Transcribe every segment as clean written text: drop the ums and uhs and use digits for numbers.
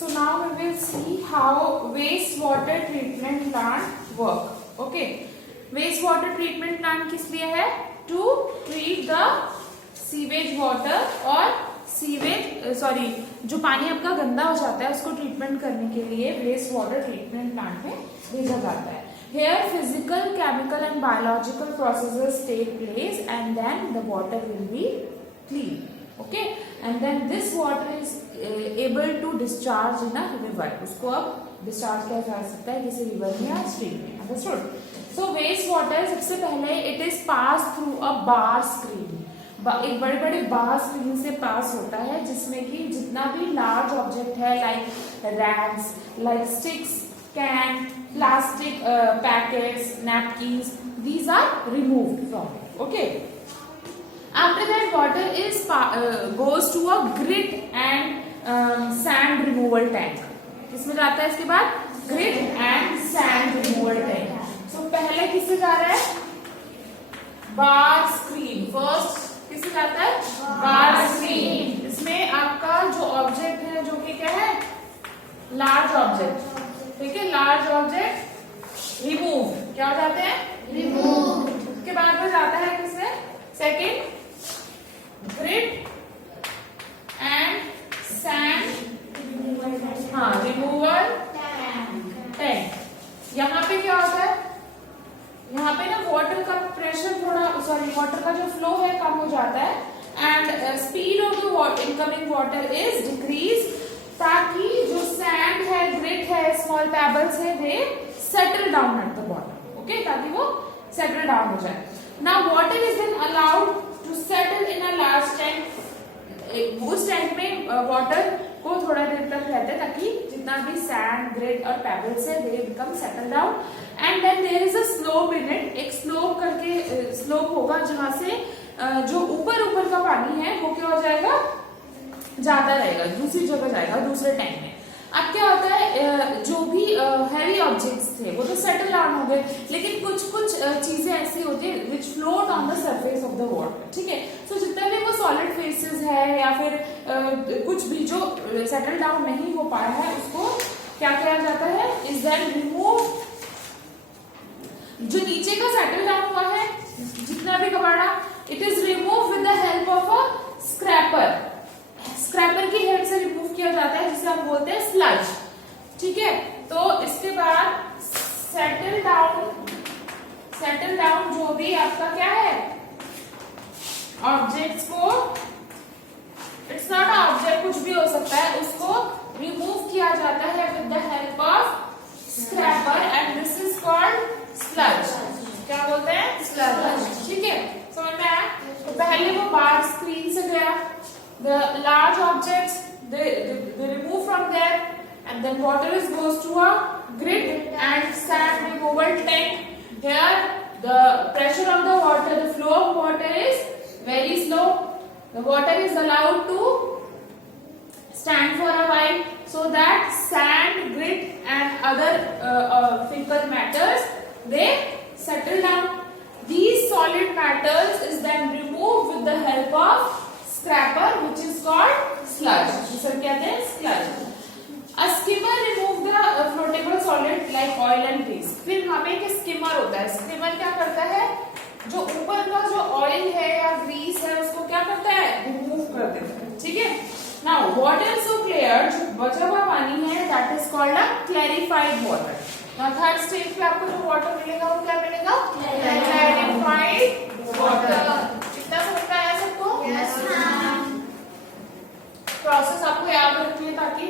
So now we will see how wastewater treatment plant work. Okay, wastewater treatment plant किस लिए है? To treat the sewage water और जो पानी आपका गंदा हो जाता है उसको ट्रीटमेंट करने के लिए वेस्ट वाटर ट्रीटमेंट प्लांट में भेजा जाता है. Here physical, chemical and biological processes take place and then the water will be clean. Okay, and then this water is able to discharge in a river. उसको अब discharge किया जा सकता है किसी रिवर में या स्ट्रीम में. अंडरस्टूड? सो वेस्ट वाटर सबसे पहले it is pass through a bar screen. एक बड़े बड़े बार स्क्रीन से पास होता है जिसमें कि जितना भी लार्ज ऑब्जेक्ट है like rags, like sticks, can, plastic packets, napkins, these are removed from it. Okay, after that water is goes to a grit and sand removal tank. किसमें जाता है इसके बाद? Grit and sand removal tank. So पहले किससे जा रहा है? बार स्क्रीन. फर्स्ट किससे जाता है? बार स्क्रीन. इसमें आपका जो ऑब्जेक्ट है जो कि क्या है? Large object. ठीक है, लार्ज ऑब्जेक्ट रिमूव. क्या हो जाते हैं? रिमूव. उसके बाद में जाता है किससे? Second grit and sand removal tank. यहाँ पे क्या होता है? यहाँ पे ना वाटर का प्रेशर वाटर का जो फ्लो है कम हो जाता है and speed of the incoming water is decrease ताकि जो सैंड है, ग्रिट है, स्मॉल पेबल्स है वे settle down at the bottom. Okay, ताकि वो सेटल डाउन हो जाए. Now water is then allowed to settle in a large tank. उस टैंक में वाटर को थोड़ा देर तक रहता है ताकि जितना भी सैंड, ग्रिट और पेबल्स है they become settle down. And then there is a slope in it. एक स्लोप करके स्लोप होगा जहां से जो ऊपर का पानी है वो क्या हो जाएगा? जाता रहेगा, दूसरी जगह जाएगा, दूसरे टैंक में. अब क्या होता है, जो भी हैवी ऑब्जेक्ट्स थे वो तो सेटल डाउन हो गए, लेकिन कुछ चीजें ऐसी होती है which float on the surface of the water. ठीक है, सो जितना भी वो सॉलिड फेसेस है या फिर कुछ भी जो सेटल डाउन नहीं हो पाया है उसको क्या किया जाता है? Is then remove. जो नीचे का सेटल डाउन हुआ है जितना भी कबाड़ा, it is remove with the help of a scraper. Scraper की हेल्प से रिमूव किया जाता है जिसे हम बोलते हैं स्लज. ठीक है, तो इसके बाद सेटल डाउन जो भी आपका क्या है ऑब्जेक्ट्स को, इट्स नॉट ऑब्जेक्ट, कुछ भी हो सकता है, उसको रिमूव किया जाता है with the help of scraper and this is called sludge. क्या बोलते हैं? स्लज. ठीक है, समझ में आया? तो पहले वो बार स्क्रीन से गया, the large objects they remove from there and then water goes to a grit and sand removal tank. Here the pressure of the water, the flow of water is very slow. The water is allowed to stand for a while so that sand, grit and other fecal matters they settle down. These solid matters is then removed with the help of scraper which is called sludge. जिसे कहते हैं sludge. A skimmer remove the floatable solid like oil and grease. फिर वहाँ पे एक skimmer होता है. skimmer क्या करता है? जो ऊपर का जो ऑयल है या ग्रीस है उसको क्या करता है? रिमूव कर देता है. ठीक है. Now water so clear, जो बचा हुआ पानी है that is called a clarified water. Now third stage पे आपको जो water मिलेगा वो क्या मिलेगा? Clarified water. कितना समझ में आया सबको? प्रोसेस आपको याद रखनी है ताकि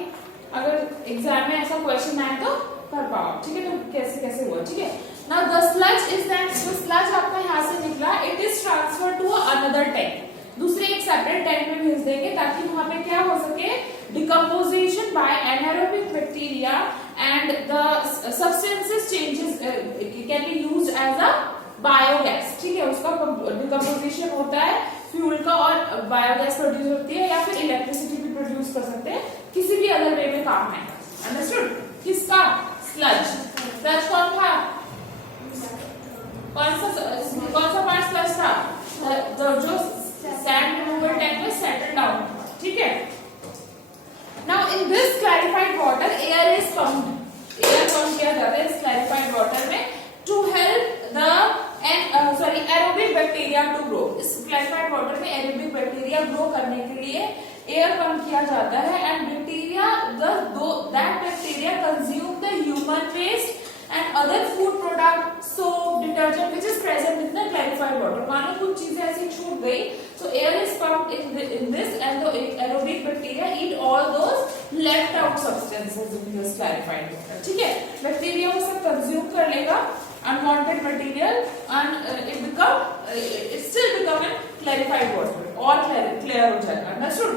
अगर एग्जाम में ऐसा क्वेश्चन आए तो कर पाओ. ठीक है, तो कैसे हुआ. ठीक है. Now the sludge is that जो स्लज आपका यहाँ से निकला it is transfer to another tank. दूसरे एक सेपरेट टैंक में भेज देंगे ताकि वहां पे क्या हो सके? Decomposition by anaerobic bacteria and the substances changes can be used as a biogas. ठीक है, उसका डिकम्पोजिशन होता है फ्यूल का और बायोगैस प्रोड्यूस होती है या फिर इलेक्ट्रिसिटी भी प्रोड्यूस कर सकते हैं, किसी भी अदर वे में काम है. अंडरस्टूड? किसका? स्लज. स्लज कौन था? कौन सा पार्ट स्लज था? जो सैंड रिमूवल टैंक में सेटल डाउन. ठीक है. Now in this clarified flow करने के लिए एयर पंप किया जाता है and bacteria that bacteria consume the human waste and other food product soap detergent which is present in the clarified water. मानो कुछ चीजें ऐसी छूट गई so air is pumped in this and the aerobic bacteria eat all those left out substances in this clarified water। ठीक है, bacteria वो सब कंज्यूम कर लेगा unwanted material and it still become in clarified water और clear हो जाएगा। Understood?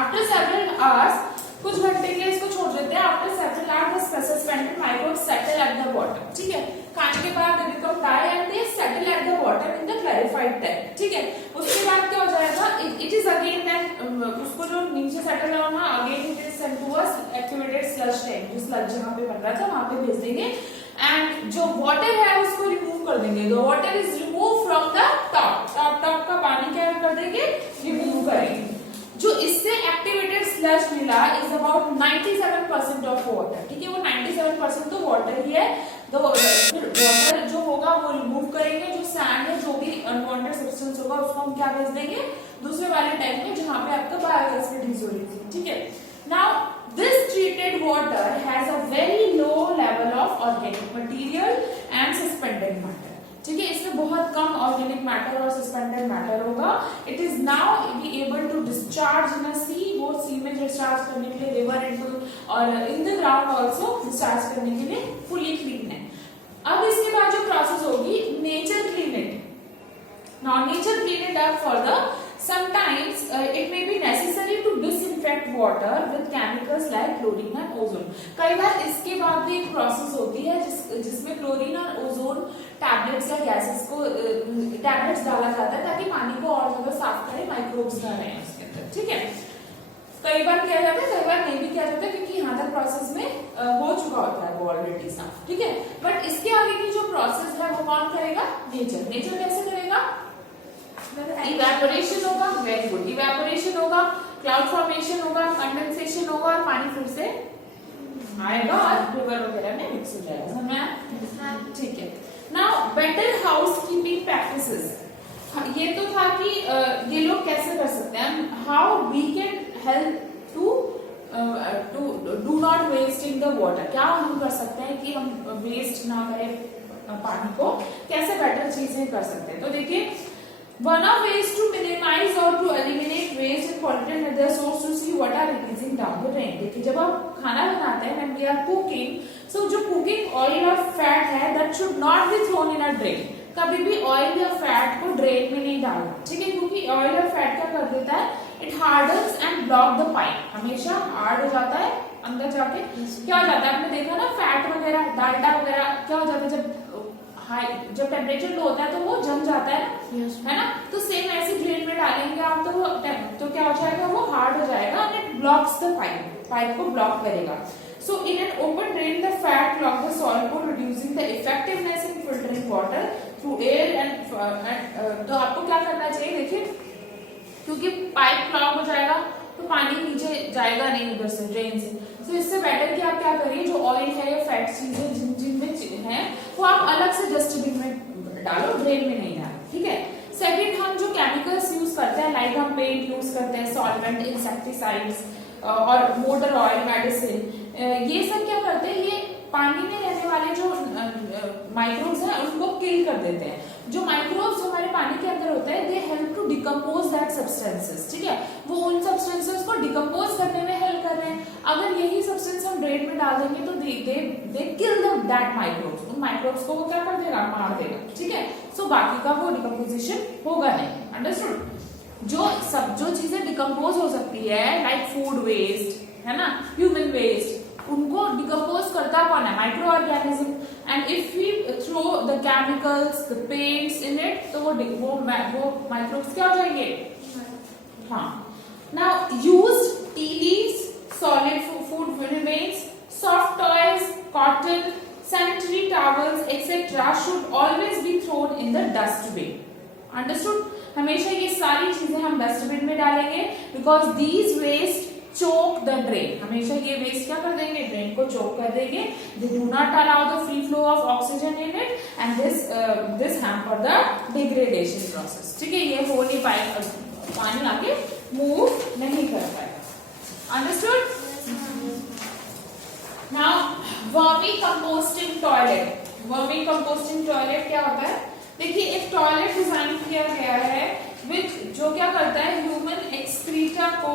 After several hours, कुछ घंटे के लिए इसको छोड़ देते हैं। After several hours, the suspended microbes settle at the bottom। ठीक है, खाने के बाद they become dry and they settle at the bottom in the clarified tank। ठीक है, उसके बाद क्या हो जाएगा? It is again then उसको जो नीचे सेटल होना again it is sent to a activated sludge tank। जो sludge जहाँ पे बन रहा था वहाँ पे भेज देंगे एंड जो वाटर है उसको रिमूव कर देंगे। The water is removed from the top का पानी क्या कर देंगे? रिमूव करेंगे। जो इससे एक्टिवेटेड स्लज मिला इज अबाउट 97% ऑफ वाटर। ठीक है, वो 97% तो वाटर ही है। तो वाटर जो होगा वो रिमूव करेंगे, जो सैंड है जो भी अनवांटेड सब्सटेंस होगा उसको हम क्या भेज देंगे दूसरे वाले टैंक में जहां पे आपका बायोगैस रिलीज हो रही थी। ठीक है, now this treated water has a very low level of organic material and suspended matter. ठीक है, इसमें बहुत कम ऑर्गेनिक मैटर और सस्पेंडेड मैटर होगा। It is now be able to discharge in a sea, वो सी में डिस्चार्ज करने के लिए रिवर इनटू और in the ground also discharge करने के लिए फुली क्लीन है। अब इसके बाद जो प्रोसेस होगी nature clean it. Now nature clean it up for the sometimes it may be necessary to disinfect water with chemicals like chlorine and ozone। कई बार इसके बाद भी एक प्रोसेस होती है जिसमें क्लोरीन और ओजोन टैबलेट्स या गैसेस को टैबलेट्स डाला जाता है ताकि पानी को और ज्यादा साफ करे, माइक्रोब्स ना रहे उसके अंदर। ठीक है, कई बार किया जाता है, कई बार नहीं भी किया जाता है क्योंकि यहाँ तक प्रोसेस में हो चुका होता है वो ऑलरेडी साफ। ठीक है, बट इसके आगे की जो प्रोसेस है वो कौन करेगा? नेचर। नेचर कैसे करेगा? इवेपोरेशन होगा, वेरी गुड, इवेपोरेशन होगा, क्लाउड फॉर्मेशन होगा, कंडेंसेशन होगा और पानी फिर से आएगा और रिवर वगैरह में मिक्स हो जाएगा। समझ में आया? ठीक है, नाउ बेटर हाउसकीपिंग प्रैक्टिसेस। ये तो था कि ये लोग कैसे कर सकते हैं, how we can help to do not waste in the water. क्या हम कर सकते हैं कि हम वेस्ट ना करें पानी को, कैसे बेटर चीजें कर सकते हैं। तो देखिए, one of ways to minimize or to eliminate waste and pollutant at their source to see what are releasing down the drain। देखिए, जब आप खाना बनाते हैं when we are cooking, so जो cooking oil और fat है that should not be thrown in a drain। कभी भी ऑयल या फैट को ड्रेन में नहीं डालना। ठीक है, क्योंकि ऑयल और फैट क्या कर देता है? It hardens and block the pipe, हमेशा हार्ड हो जाता है अंदर जाके। क्या हो जाता है, आपने देखा ना फैट वगैरह डालडा वगैरह क्या हो जाता है जब टेम्परेचर लो होता है तो वो जम जाता है है ना। तो सेम ऐसे ड्रेन में डालेंगे आप तो क्या हो जाएगा, वो हार्ड हो जाएगा and it blocks the pipe को ब्लॉक करेगा। So in an open drain the fat block the salt को reducing the effectiveness in filtering water through air and तो आपको क्या करना चाहिए? देखिए, क्योंकि पाइप ब्लॉक हो जाएगा तो पानी नीचे जाएगा नहीं उधर से ड्रेन से। तो इससे बेटर कि आप क्या करिए, जो ऑयल है या फैट चीजें जिनमें है वो आप अलग से डस्टबिन में डालो, ड्रेन में नहीं डालो। ठीक है, सेकंड, हम जो केमिकल्स यूज करते हैं लाइक हम पेंट यूज करते हैं, सॉल्वेंट, इंसेक्टिसाइड्स और मोटर ऑयल, मेडिसिन, ये सब क्या करते हैं, ये पानी में रहने वाले जो माइक्रोब्स हैं उनको किल कर देते हैं। जो माइक्रोब्स हमारे पानी के अंदर होते हैं they help to decompose that substances. ठीक है, वो उन सब्सटेंसेस को डिकम्पोज करने में हेल्प कर रहे हैं। अगर यही सब्सटेंस हम ड्रेन में डाल देंगे तो दे किल दैट माइक्रोब्स, उन माइक्रोब्स को वो क्या कर देगा? मार देगा। ठीक है, सो बाकी का वो डिकम्पोजिशन होगा नहीं। अंडरस्टूड? जो चीजें डिकम्पोज हो सकती है लाइक फूड वेस्ट है ना, ह्यूमन वेस्ट, उनको डिकम्पोज करता कौन है? Microorganism. And if we throw the chemicals, the paints in it, तो वो माइक्रोब्स क्या हो जाएंगे? हाँ, now used tea leaves, solid food remains, soft toys, cotton, sanitary towels, etc. should always be thrown in the dustbin. Understood? हमेशा ये सारी चीजें हम डस्टबिन में डालेंगे because these waste choke the drain। हमेशा ये वेस्ट क्या कर देंगे? ड्रेन को चोक कर देंगे। They do not allow the free flow of oxygen in it and this hamper the degradation process। ठीक है, ये हो नहीं पाएगा, पानी आगे मूव नहीं कर पाएगा। Understood? Now vermi composting toilet. Vermi composting toilet क्या होता है? देखिए एक टॉयलेट डिजाइन किया गया है विच जो क्या करता है, ह्यूमन एक्सक्रीटा को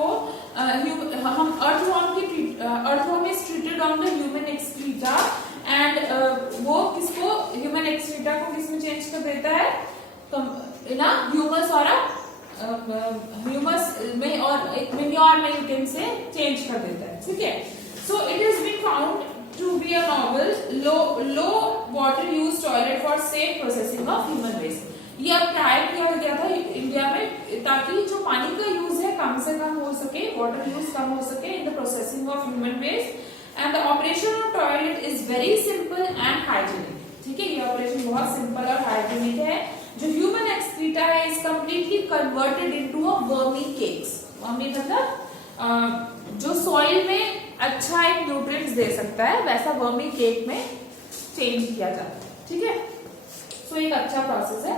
हम earthworm is treated on the human excreta and वो किसको, ह्यूमन एक्सक्रीटा को किसमें चेंज कर देता है, ना ह्यूमस और ह्यूमस में और एक मैन्योर में यू कैन से चेंज कर देता है। ठीक है, so it is been found to be a novel low water use toilet for safe processing of human waste। ये अब ट्राई किया गया था इंडिया में ताकि जो पानी का यूज है कम से कम हो सके, वाटर यूज कम हो सके in the processing of human waste and the operation of toilet is very simple and hygienic. ठीक है, ये ऑपरेशन बहुत सिंपल और हाइजीनिक है। जो ह्यूमन एक्सक्रीटा है is completely converted into a vermi cakes. Vermi मतलब जो सॉइल में अच्छा एक न्यूट्रिएंट्स दे सकता है वैसा वर्मी केक में चेंज किया जाता है। ठीक है, सो एक अच्छा प्रोसेस है।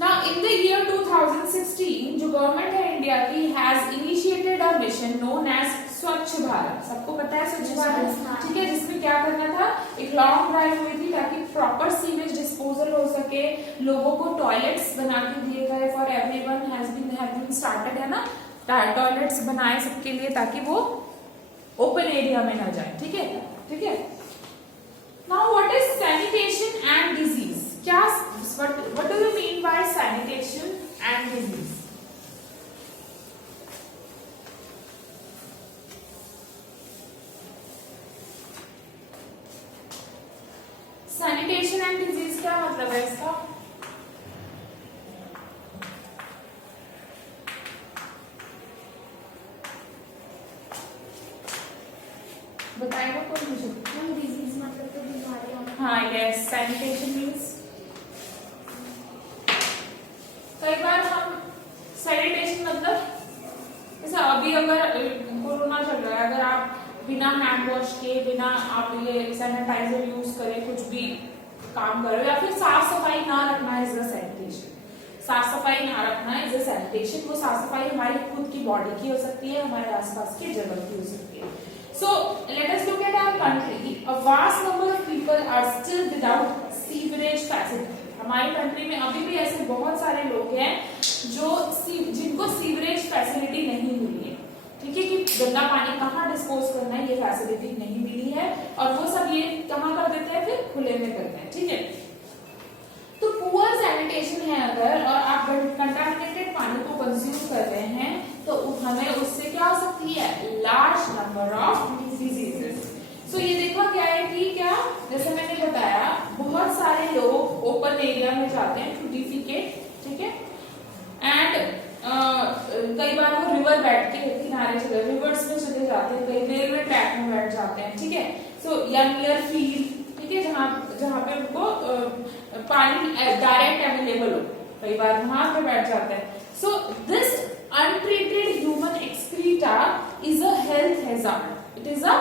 नाउ इन द ईयर 2016 जो गवर्नमेंट है इंडिया की has initiated a mission known as Swachh Bharat. सबको पता है स्वच्छ भारत? ठीक है, जिसमें क्या करना था, एक लॉन्ग ड्राइव हुई थी ताकि प्रॉपर सीवेज डिस्पोजल हो सके, लोगों को टॉयलेट्स बना के दिए गए for everyone has been started, है ना, टॉयलेट्स बनाए सबके लिए ताकि वो ओपन एरिया में ना जाए। ठीक है, ठीक है। Now what is sanitation and disease? क्या, what do you mean by sanitation and disease? Sanitation and disease क्या मतलब है इसका? बताएगा कोई मुझे? डिजीज मतलब तो बीमारियां। हाँ, यस, सैनिटेशन मीन्स कई बार हम सैनिटेशन मतलब जैसे अभी अगर कोरोना चल रहा है, अगर आप बिना हैंड वॉश के, बिना आप ये सैनिटाइजर यूज करें कुछ भी काम करो, या फिर साफ सफाई ना रखना इज द सैनिटेशन। साफ सफाई ना रखना इज द सैनिटेशन। वो साफ सफाई हमारी खुद की बॉडी की हो सकती है, हमारे आसपास की जगह की हो सकती है। So let us look at our country. A vast number of people are still without sewerage facility. हमारी कंट्री में अभी भी ऐसे बहुत सारे लोग हैं जो जिनको सीवरेज फैसिलिटी नहीं मिली है। ठीक है, कि गंदा पानी कहाँ डिस्पोज करना है ये फैसिलिटी नहीं मिली है, और वो सब ये कहाँ कर देते हैं, फिर खुले में करते हैं। ठीक है, तो पुअर सैनिटेशन है अगर, और आप कंटामिनेटेड पानी को कंज्यूम कर रहे हैं तो हमें उससे क्या हो सकती है, लार्ज नंबर ऑफ डिजीजेस। सो ये देखा क्या है कि क्या, जैसे मैंने बताया, बहुत सारे लोग ओपन एरिया में जाते हैं टू डिफिकेट। ठीक है, एंड कई बार वो रिवर बैठ के किनारे चले, रिवर्स में चले जाते हैं, कई रेलवे ट्रैक में बैठ जाते हैं। ठीक है, सो या नियर फील्ड, ठीक है, जहाँ पे उनको पानी डायरेक्ट अवेलेबल हो, कई बार वहां पे बैठ जाते हैं। So this untreated human excreta is a health hazard. It is a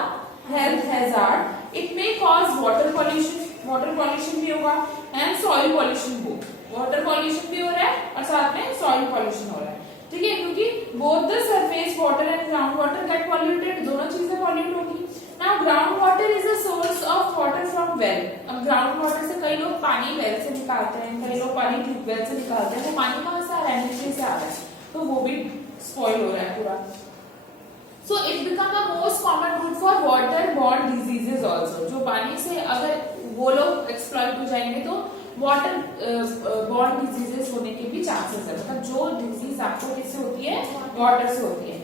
health hazard. It may cause water pollution. Water pollution भी होगा and soil pollution भी। Water pollution भी हो रहा है और साथ में soil pollution हो रहा है। ठीक है, क्योंकि both the surface water and ground water get polluted, दोनों चीजें pollute होगी। Now ground water is a source of water from well. अब ground water से कई लोग पानी well से निकालते हैं, कई लोग पानी ट्यूबवेल से निकालते हैं। वो पानी कहाँ से आ रहा है, नीचे से आ रहा है, तो वो भी स्पॉइल हो रहा है पूरा। So it become the most common route for water borne diseases also. जो पानी से अगर वो लोग एक्सप्लॉइट हो जाएंगे तो वाटर बॉर्न डिजीजेस होने के भी चांसेस है। मतलब जो डिजीज आपको किससे होती है, वाटर से होती है,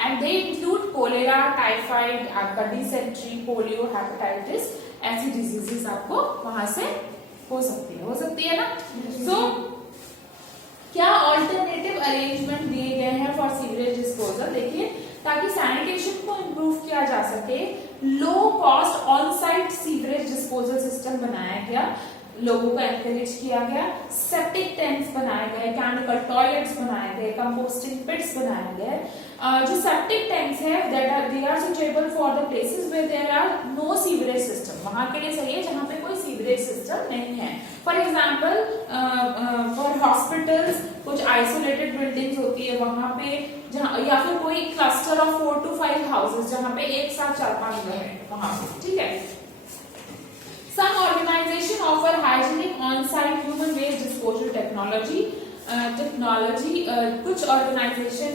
and they include cholera, typhoid, आपका डिसेंट्री, पोलियो, हेपेटाइटिस, ऐसी डिजीजेस आपको वहां से हो सकती है ना। सो क्या ऑल्टरनेटिव अरेंजमेंट दिए गए हैं फॉर सीवरेज डिस्पोजल? देखिए, ताकि सैनिटेशन को इम्प्रूव किया जा सके, low cost on site sewerage disposal system बनाया गया, लोगों को एनकरेज किया गया, सेप्टिक टैंक्स बनाए गए, केमिकल टॉयलेट्स बनाए गए, कंपोस्टिंग पिट्स बनाए गए। जो सेप्टिक टैंक्स है they are suitable for the places where there are no sewerage system. वहां के लिए सही है जहां पे कोई सीवरेज सिस्टम नहीं है। फॉर एग्जाम्पल फॉर हॉस्पिटल्स कुछ आइसोलेटेड बिल्डिंग्स होती है वहां पे, जहाँ या फिर कोई क्लस्टर ऑफ 4 to 5 हाउसेस जहाँ पे एक साथ 4-5 घर हैं वहां पे, ठीक है। Some organization offer hygienic on-site human waste disposal technology. कुछ ऑर्गेनाइजेशन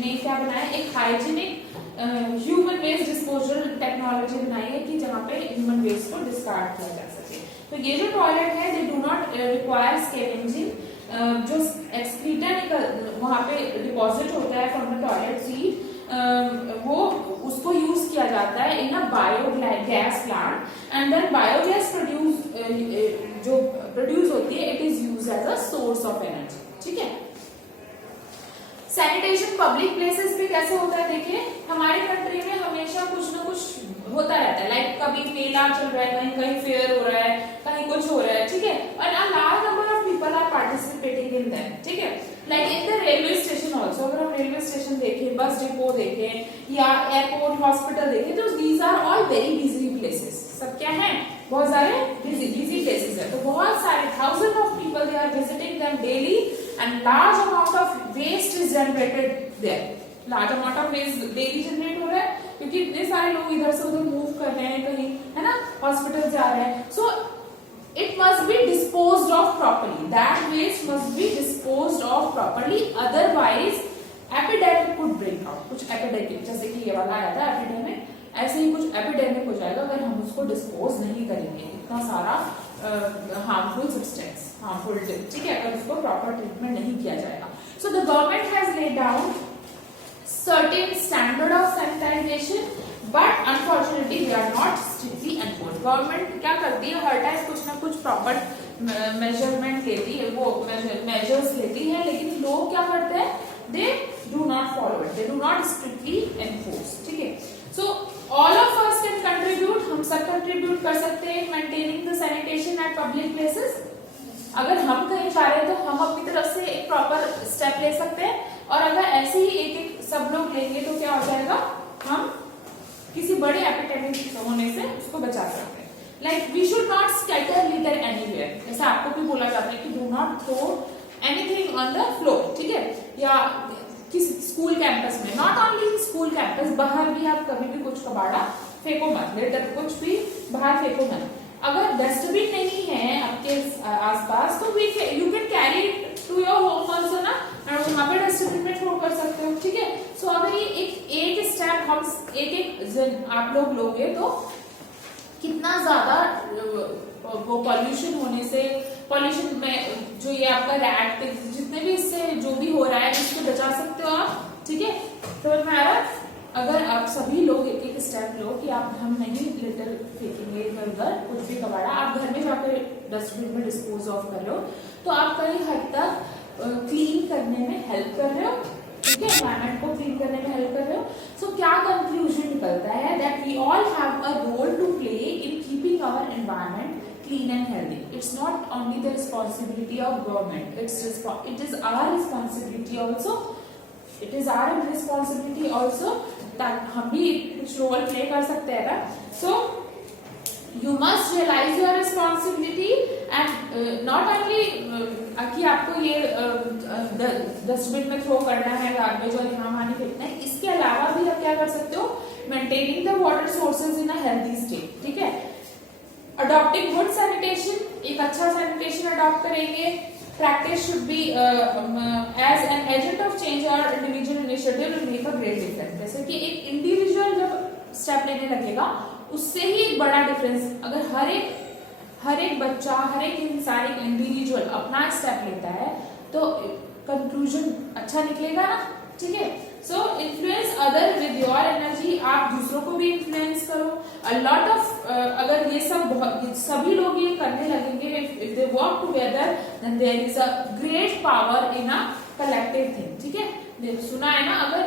ने क्या बनाया, एक hygienic human waste disposal technology बनाई है कि जहाँ पे ह्यूमन वेस्ट को डिस्कार्ड किया जा सके। तो ये जो टॉयलेट है they do not require scavenging, जो एक्सक्रीटर वहाँ पे डिपॉजिट होता है फ्रॉम द टॉयलेट सीट, वो उसको यूज किया जाता है in a biogas plant and then biogas जो प्रोड्यूस होती है it is use as a source of energy, ठीक है। सैनिटेशन पब्लिक प्लेसेस पे कैसे होता है, देखिए हमारे कंट्री में हमेशा कुछ ना कुछ होता रहता है, लाइक कभी मेला चल रहा है, कहीं कहीं फेयर हो रहा है, कहीं कुछ हो रहा है, ठीक है, और a large number of people are participating in that, ठीक है। लाइक इन द रेलवे स्टेशन ऑल्सो, अगर हम रेलवे स्टेशन देखें, बस डिपो देखें या एयरपोर्ट हॉस्पिटल देखें, तो these are all very busy places. सब क्या है, बहुत सारे बिजी प्लेसेस है, तो बहुत सारे thousand of people they are visiting them daily and large amount of waste is generated there. Large amount of waste daily generate हो रहा है क्योंकि इतने सारे लोग इधर से उधर मूव कर रहे हैं, कहीं है ना, हॉस्पिटल जा रहे हैं, सो it must be disposed of properly, that waste must be disposed of properly, otherwise epidemic could break out। कुछ epidemic, जैसे कि ये वाला आया था epidemic, ऐसे ही कुछ epidemic हो जाएगा अगर हम उसको डिस्पोज नहीं करेंगे, इतना सारा हार्मफुल सब्सटेंस, हार्मफुल, ठीक है, अगर उसको प्रॉपर ट्रीटमेंट नहीं किया जाएगा। So the government has laid down certain standard of sanitization, but unfortunately they are not strictly enforced। Government क्या करती है, हर टाइम कुछ ना कुछ प्रॉपर मेजरमेंट लेती है, वो मेजर्स लेती है, लेकिन लोग क्या करते हैं, they do not follow it, they do not strictly enforce, ठीक है। So all of us can contribute, हम सब कंट्रीब्यूट कर सकते हैं maintaining the sanitation eight public places. अगर हम कहीं जा रहे हैं तो हम अपनी तरफ से एक प्रॉपर स्टेप ले सकते हैं, और अगर ऐसे ही एक एक सब लोग लेंगे तो क्या हो जाएगा, हम किसी बड़े एपिडेमिक होने से उसको बचा सकते हैं। Like we should not scatter litter anywhere, जैसे आपको भी बोला जाता है कि do not throw anything on the floor, ठीक है, या किसी स्कूल कैंपस में, नॉट ओनली स्कूल कैंपस, बाहर भी आप कभी भी कुछ कबाड़ा फेंको मत, लेटर कुछ भी बाहर फेंको मत। अगर डस्टबिन नहीं है आपके आसपास तो you can carry to your home also ना, वहां पे डस्टबिन में थ्रो कर सकते हो, ठीक है। सो अगर ये एक स्टेप हम एक आप लोग लोगे तो कितना ज्यादा वो पॉल्यूशन होने से, पॉल्यूशन में जो ये आपका रैट जितने भी इससे जो भी हो रहा है इसको बचा सकते हो आप, ठीक है। तो मैं अगर आप सभी लोग एक एक स्टेप लो कि आप हम नहीं लिटर फेंकेंगे इधर उधर कुछ भी कबाड़ा, आप घर में जाकर डस्टबिन में डिस्पोज ऑफ कर रहे हो, तो आप कई हद तक क्लीन करने में हेल्प कर रहे हो, ठीक है, एनवायरमेंट को क्लीन करने में हेल्प कर रहे हो। सो क्या कंक्लूजन निकलता है, that we all have a role to play in keeping our environment clean and healthy। It's not only the responsibility of government, it is our responsibility also, it is our responsibility also that हम भी कुछ role play कर सकते हैं ना। So you must realize your responsibility and not only कि आपको ये डस्टबिन में थ्रो करना है गार्बेज और यहाँ वहाँ नहीं फेंकना है, इसके अलावा भी आप क्या कर सकते हो, maintaining the water sources in a healthy state, ठीक है। अडॉप्टिंग गुड सैनिटेशन, एक अच्छा सैनिटेशन अडॉप्ट करेंगे। Practice should be as an agent of change और individual initiative will make a great difference. जैसे कि एक इंडिविजुअल जब स्टेप लेने लगेगा उससे ही एक बड़ा डिफरेंस, अगर हर एक बच्चा, हर एक इंसान, एक इंडिविजुअल अपना स्टेप लेता है तो कंक्लूजन अच्छा निकलेगा ना, ठीक है। So influence other with your energy, आप दूसरों को भी इन्फ्लुएंस करो। अ लॉट ऑफ अगर ये सभी लोग ये करने लगेंगे, if they work together then there is a great power in a collective thing, ठीक है। सुना है ना, अगर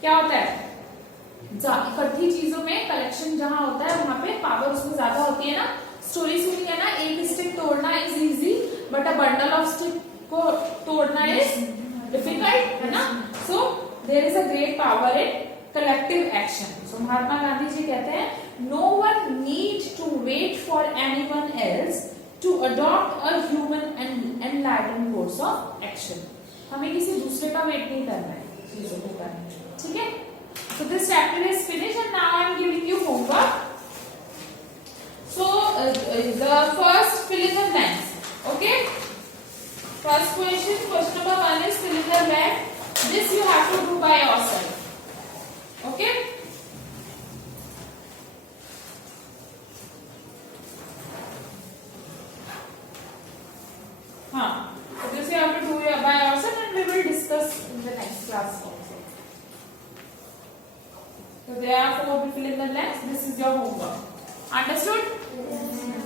क्या होता है इकट्ठी चीजों में कलेक्शन जहां होता है वहां पे पावर उसमें ज्यादा होती है ना। स्टोरी सुनी है ना, एक स्टिक तोड़ना is easy but a bundle of stick को तोड़ना इज डिफिकल्ट, है ना। So there is a great power in collective action. So Mahatma Gandhi ji कहते हैं no one need to wait for anyone else to adopt a human and enlighten course of action. हमें किसी दूसरे का वेट नहीं करना है चीजों को करने, ठीक है। So this chapter is finished and now I am giving you homework. So the first fill in the blanks. Okay. First question number 1 is fill in the blank. This you have to do by yourself. Okay. So this you have to do by yourself and we will discuss in the next class also. So there are 4 fill in the blanks. This is your homework. Understood? Yes.